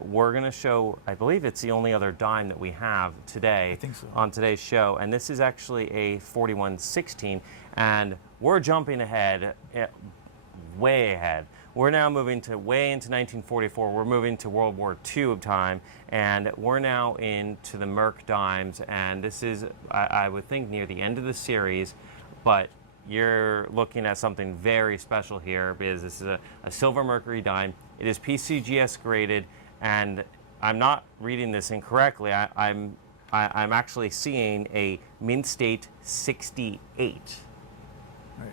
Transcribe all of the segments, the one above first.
We're going to show, I believe it's the only other dime that we have today I think so. on today's show. And this is actually a 4116. And we're jumping ahead, way ahead. We're now moving to way into 1944. We're moving to World War II of time. And we're now into the Merc dimes. And this is, I would think, near the end of the series. But you're looking at something very special here because this is a silver Mercury dime. It is PCGS graded. And I'm not reading this incorrectly. I'm actually seeing a mint state 68. Right.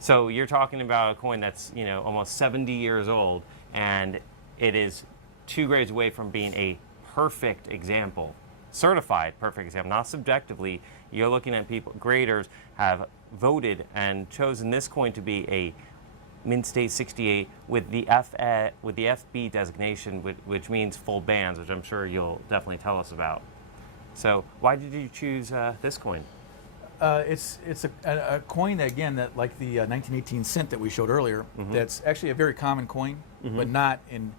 So you're talking about a coin that's almost 70 years old, and it is 2 grades away from being a perfect example, certified perfect example, not subjectively. You're looking at people, graders have voted and chosen this coin to be a mint state 68 with the FB designation, which means full bands, which I'm sure you'll definitely tell us about. So why did you choose this coin? It's a coin that, again, that like the 1918 cent that we showed earlier. That's actually a very common coin, but not in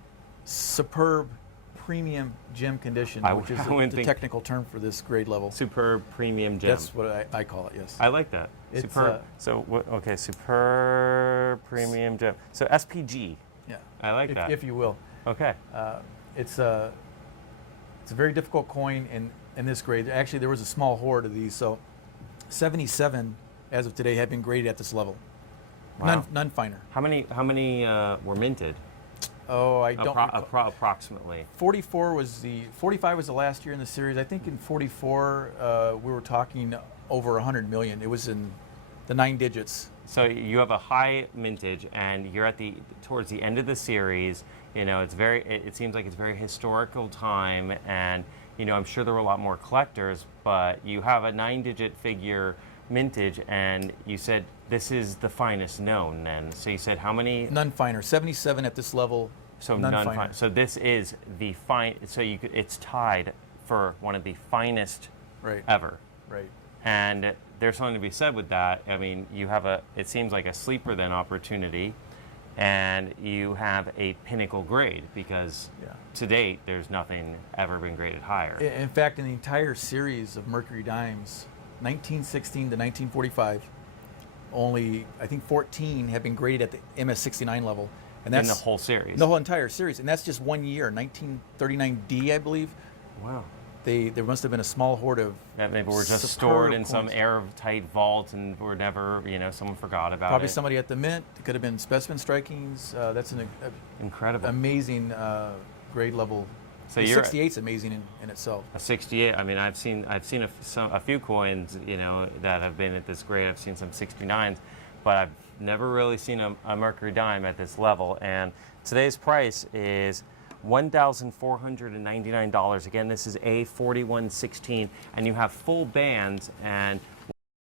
superb premium gem condition, which is the technical term for this grade level. Superb premium gem. That's what I call it. Yes. I like that. It's, superb. Okay, superb premium gem. So SPG. Yeah. I like that. If you will. Okay. It's a very difficult coin in this grade. Actually, there was a small hoard of these, so 77 as of today have been graded at this level. Wow. None finer. How many were minted? Oh, I don't approximately. 45 was the last year in the series. I think in 44 we were talking over 100 million. It was in the 9 digits. So you have a high mintage, and you're at towards the end of the series. It seems like it's a very historical time, and I'm sure there were a lot more collectors, but you have a 9-digit figure mintage, and you said this is the finest known. And so you said how many? None finer. 77 at this level. So none finer. So this is the fine. So it's tied for one of the finest ever. Right. And there's something to be said with that. I mean, you have it seems like a sleeper then opportunity, and you have a pinnacle grade because to date there's nothing ever been graded higher. In fact, in the entire series of Mercury dimes, 1916 to 1945, only I think 14 have been graded at the MS69 level, and that's in the whole series. The whole entire series, and that's just 1 year, 1939D, I believe. Wow. There must have been a small hoard of that maybe were just stored in some airtight vault and were never, someone forgot about Probably it. somebody at the mint. It could have been specimen strikings. That's an incredible, amazing grade level. So 68's amazing in itself. A 68. I mean, I've seen a few coins, that have been at this grade. I've seen some 69s, but I've never really seen a Mercury dime at this level. And today's price is $1,499. Again, this is a 4116, and you have full bands. And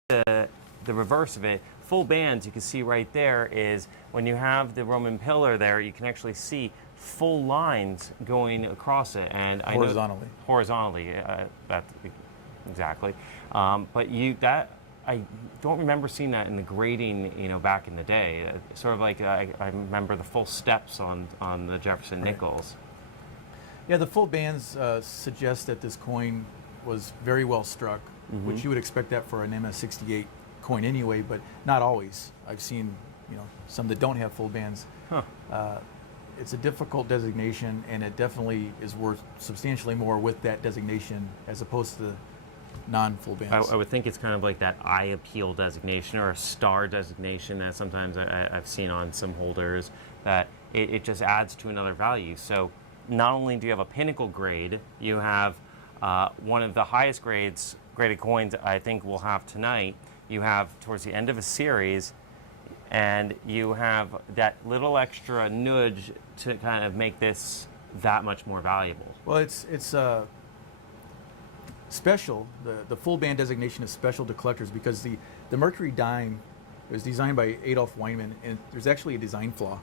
the reverse of it, full bands, you can see right there is when you have the Roman pillar there, you can actually see full lines going across it, and horizontally. Exactly. But I don't remember seeing that in the grading, back in the day. Sort of like I remember the full steps on the Jefferson nickels. Yeah, the full bands suggest that this coin was very well struck, which you would expect that for an MS68 coin anyway, but not always. I've seen, some that don't have full bands. Huh. It's a difficult designation, and it definitely is worth substantially more with that designation as opposed to the non-full bands. I would think it's kind of like that eye appeal designation or a star designation that sometimes I've seen on some holders, that it just adds to another value. So not only do you have a pinnacle grade, you have one of the highest graded coins I think we'll have tonight. You have towards the end of a series, and you have that little extra nudge to kind of make this that much more valuable. Well, it's special. The full band designation is special to collectors because the Mercury dime was designed by Adolf Weinman, and there's actually a design flaw.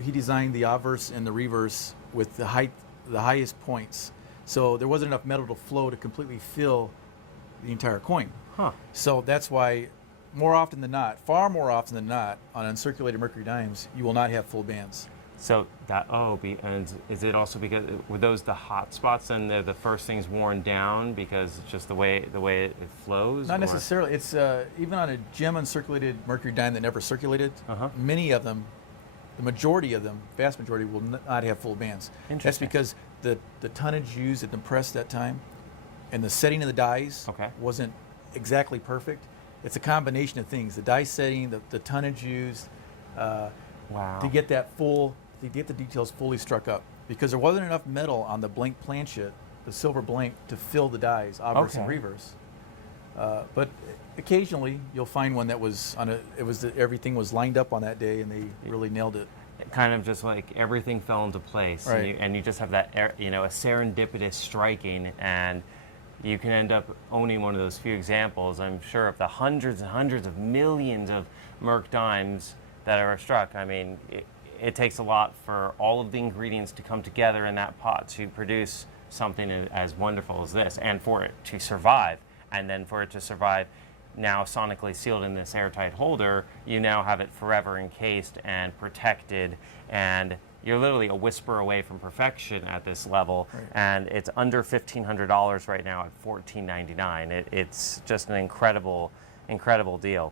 He designed the obverse and the reverse with the highest points, so there wasn't enough metal to flow to completely fill the entire coin. Huh. So that's why far more often than not, on uncirculated Mercury dimes, you will not have full bands. So that and is it also because were those the hot spots and they're the first things worn down because it's just the way it flows? Not or- necessarily. It's even on a gem uncirculated Mercury dime that never circulated. Many of them, the majority of them, vast majority, will not have full bands. That's Interesting. because the tonnage used at the press that time, and the setting of the dies wasn't exactly perfect. It's a combination of things: the die setting, the tonnage used, to get to get the details fully struck up. Because there wasn't enough metal on the blank planchet, the silver blank, to fill the dies, obverse and reverse. But occasionally you'll find one that was everything was lined up on that day, and they really nailed it. Kind of just like everything fell into place, Right. and you just have that, a serendipitous striking, and you can end up owning one of those few examples. I'm sure of the hundreds and hundreds of millions of Merc dimes that are struck. I mean, it takes a lot for all of the ingredients to come together in that pot to produce something as wonderful as this, and for it to survive, and then for it to survive now sonically sealed in this airtight holder. You now have it forever encased and protected, and you're literally a whisper away from perfection at this level. Right. And it's under $1,500 right now at $14.99. It's just an incredible deal.